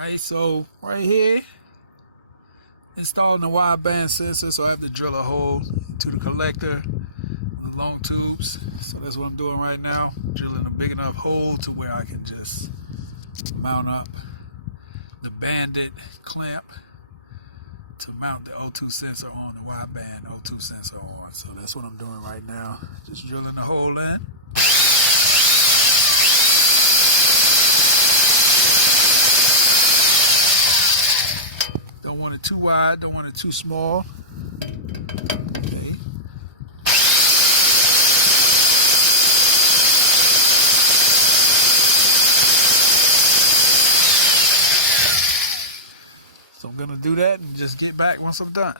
Alright, so right here, installing the wideband sensor, so I have to drill a hole to the collector, the long tubes. So that's what I'm doing right now, drilling a big enough hole to where I can just mount up the banded clamp to mount the O2 sensor on the wideband O2 sensor on. So that's what I'm doing right now, just drilling the hole in. Don't want it too wide, don't want it too small. Okay. So I'm gonna do that and just get back once I'm done.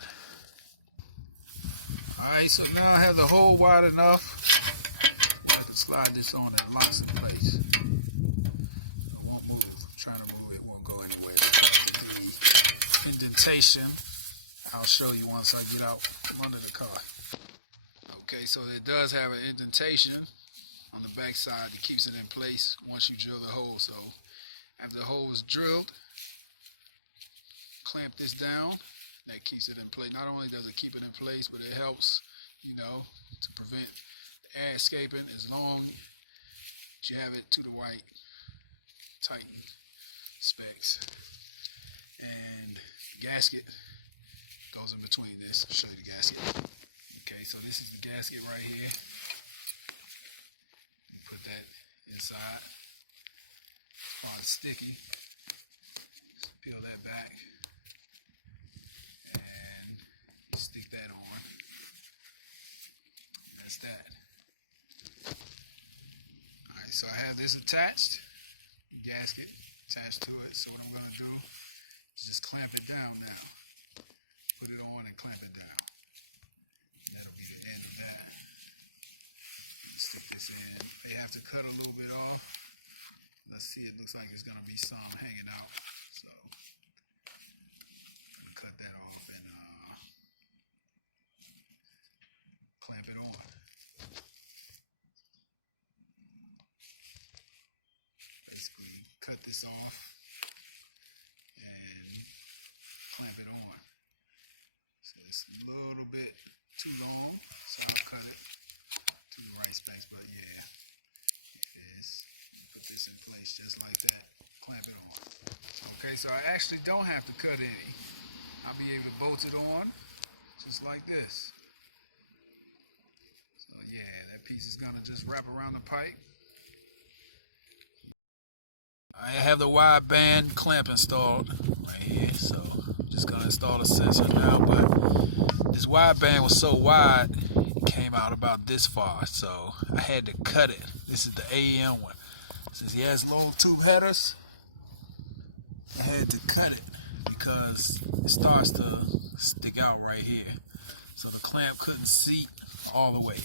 Alright, so now I have the hole wide enough. I can slide this on and locks in place. It won't move. I'm trying to move it, won't go anywhere. The indentation, I'll show you once I get out from under the car. Okay, so it does have an indentation on the back side that keeps it in place once you drill the hole. So after the hole is drilled, clamp this down. That keeps it in place. Not only does it keep it in place, but it helps, you know, to prevent the air escaping as long as you have it to the right tight specs. And the gasket goes in between this. I'll show you the gasket. Okay, so this is the gasket right here. You put that inside. Oh, it's sticky. Just peel that back. Stick that on. That's that. Alright, so I have this attached, the gasket attached to it. So what I'm going to do is just clamp it down now. Put it on and clamp it down. That'll be the end of that. Stick this in. They have to cut a little bit off. Let's see, it looks like there's going to be some hanging out. So I'm going to cut that off and clamp it on. Basically, cut this off and clamp it on. So it's a little bit too long, so I'll cut it to the right specs. But yeah, it is. Put this in place just like that. Clamp it on. Okay, so I actually don't have to cut any. I'll be able to bolt it on just like this. Yeah, that piece is gonna just wrap around the pipe. I have the wideband clamp installed right here, so I'm just gonna install the sensor now. But this wideband was so wide, it came out about this far, so I had to cut it. This is the AEM one. Since he has long tube headers, I had to cut it because it starts to stick out right here. So the clamp couldn't seat all the way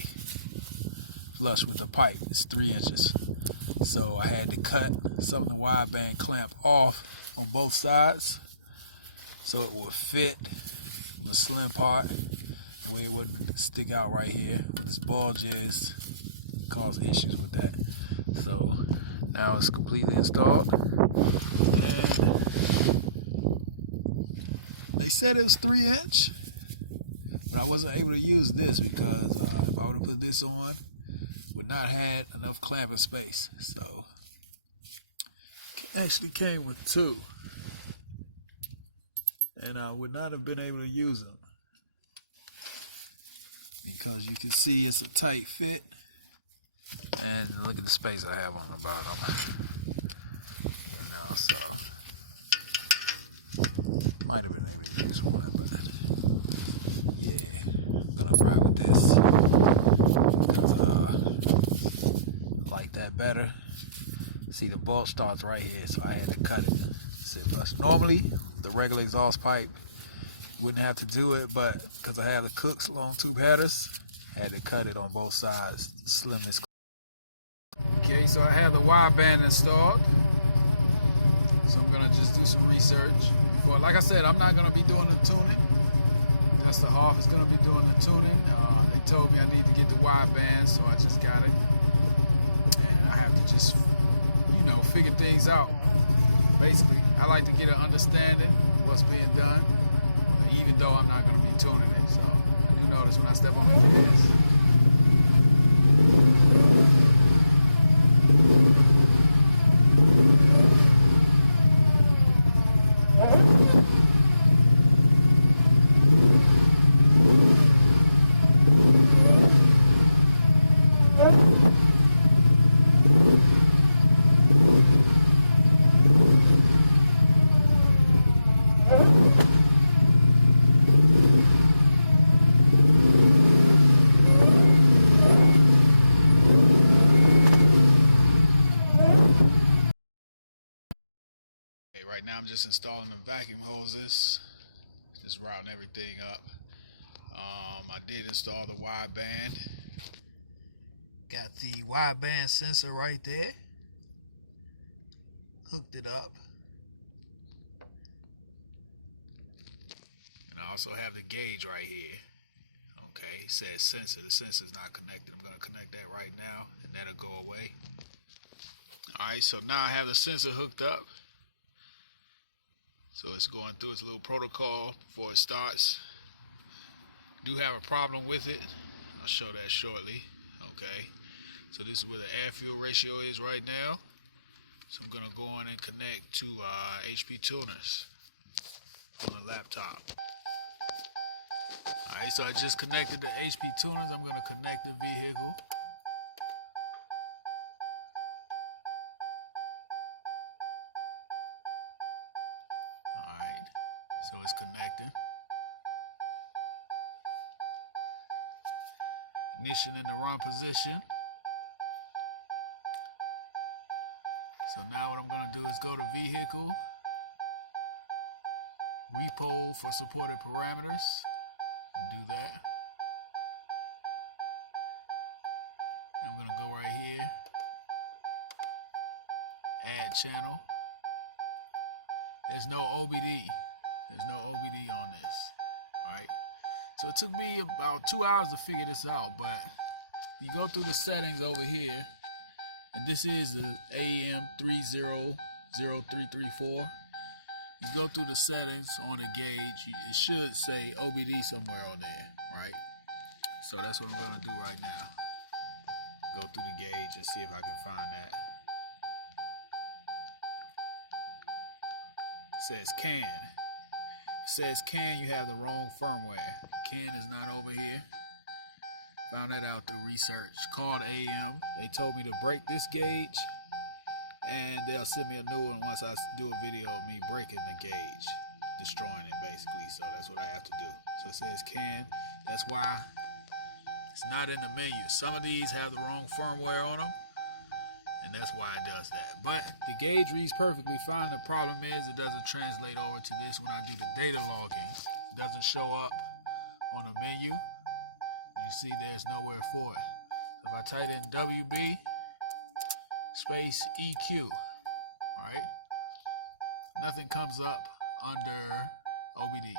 flush with the pipe. It's 3 inches. So I had to cut some of the wideband clamp off on both sides so it would fit the slim part the way it wouldn't stick out right here. This bulge is causing issues with that. So now it's completely installed. And they said it was 3 inch. But I wasn't able to use this because if I would have put this on, would not had enough clamping space. So it actually came with 2, and I would not have been able to use them because you can see it's a tight fit. And look at the space I have on the bottom. You know, so might have been able to use one, but yeah, I'm gonna try with this because I like that better. See, the bolt starts right here, so I had to cut it. So normally, the regular exhaust pipe wouldn't have to do it, but because I have the Cook's long tube headers, I had to cut it on both sides to slim this. Okay, so I have the wideband installed. So I'm gonna just do some research. But like I said, I'm not gonna be doing the tuning. Dustin Hoff is gonna be doing the tuning. They told me I need to get the wideband, so I just got it. And I have to just, you know, figure things out. basically, I like to get an understanding of what's being done, even though I'm not going to be tuning it. So you notice when I step on the gas. Right now I'm just installing the vacuum hoses, just routing everything up. I did install the wideband. Got the wideband sensor right there. Hooked it up. And I also have the gauge right here. Okay, it says sensor. The sensor's not connected. I'm going to connect that right now, and that'll go away. Alright, so now I have the sensor hooked up. So it's going through its little protocol before it starts. Do have a problem with it. I'll show that shortly. Okay. So this is where the air fuel ratio is right now. So I'm going to go on and connect to HP tuners on the laptop. Alright, so I just connected the HP tuners. I'm going to connect the vehicle. Alright, so it's connected. Ignition in the run position. So now what I'm going to do is go to vehicle, repo for supported parameters, and do that. I'm going to go right here, add channel. There's no OBD. There's no OBD on this, right? So it took me about 2 hours to figure this out, but you go through the settings over here, and this is the AEM 300334. You go through the settings on the gauge, it should say OBD somewhere on there, right? So that's what I'm going to do right now. Go through the gauge and see if I can find that. It says CAN. It says CAN, you have the wrong firmware. CAN is not over here. Found that out through research. Called AEM. They told me to break this gauge, and they'll send me a new one once I do a video of me breaking the gauge, destroying it basically. So that's what I have to do. So it says CAN. That's why it's not in the menu. Some of these have the wrong firmware on them, and that's why it does that. But the gauge reads perfectly fine. The problem is it doesn't translate over to this when I do the data logging. It doesn't show up on the menu. You see there's nowhere for it. So if I type in WB space EQ, right? Nothing comes up under OBD.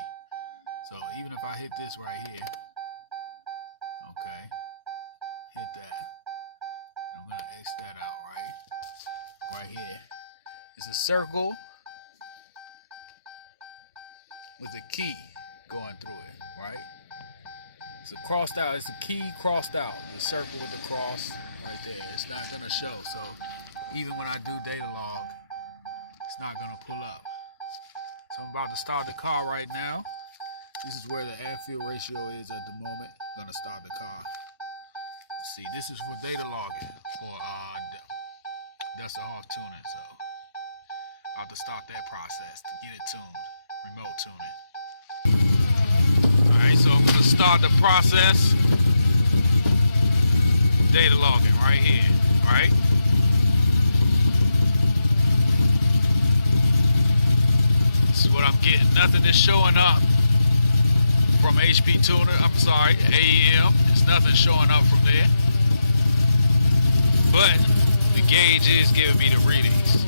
So even if I hit this right here, okay, hit that. I'm gonna X that out, right? Right here. It's a circle with a key going through it, right? It's a crossed out, it's a key crossed out. The circle with the cross right there. It's not gonna show. So even when I do data log, it's not gonna pull up. So I'm about to start the car right now. This is where the air fuel ratio is at the moment. I'm gonna start the car. See, this is for data logging for Dust Off tuning. So I'll have to start that process to get it tuned, remote tuning. Alright, so I'm going to start the process. Data logging right here, right? This is what I'm getting. Nothing is showing up from HP Tuner. I'm sorry, AEM. There's nothing showing up from there. But the gauge is giving me the readings.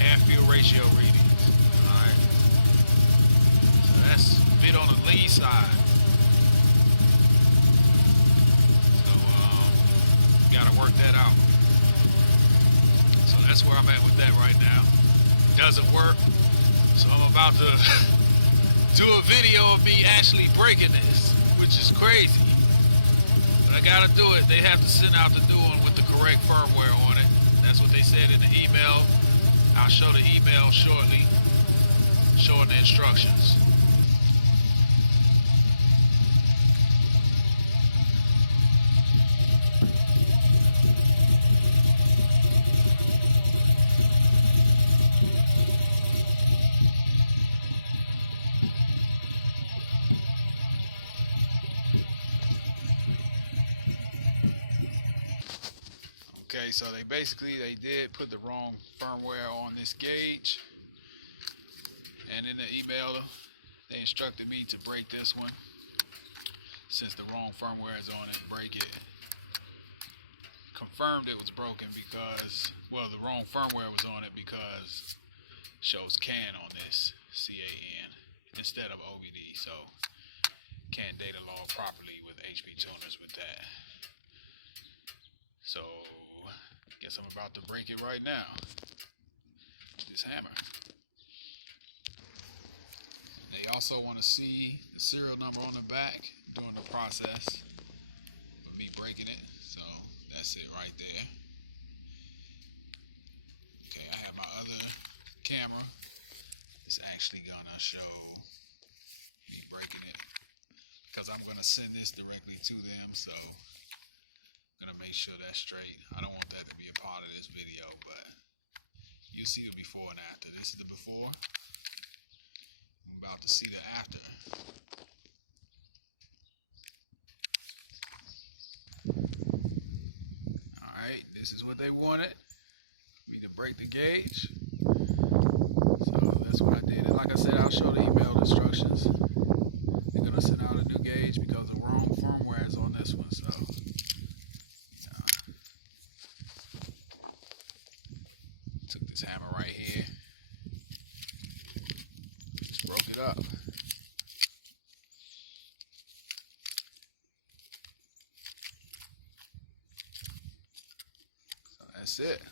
Air fuel ratio readings. Alright. So that's a bit on the lead side. So gotta work that out. So that's where I'm at with that right now. doesn't work. So I'm about to do a video of me actually breaking this, which is crazy. But I gotta do it. They have to send out the new one with the correct firmware on it. That's what they said in the email. I'll show the email shortly, showing the instructions. Okay, so they did put the wrong firmware on this gauge, and in the email they instructed me to break this one. Since the wrong firmware is on it, break it. Confirmed it was broken because, well, the wrong firmware was on it because it shows CAN on this, CAN, instead of OBD, so can't data log properly with HP tuners with that. So guess I'm about to break it right now. This hammer. They also want to see the serial number on the back during the process of me breaking it. So that's it right there. Okay, I have my other camera. It's actually gonna show me breaking it because I'm gonna send this directly to them. So gonna make sure that's straight. I don't want that to be a part of this video, but you'll see the before and after. This is the before. I'm about to see the after. Alright, this is what they wanted me to break the gauge. So that's what I did. And like I said, I'll show the email instructions. They're gonna send out a new gauge because the wrong firmware is on this one. So took this hammer right here, just broke it up. So that's it.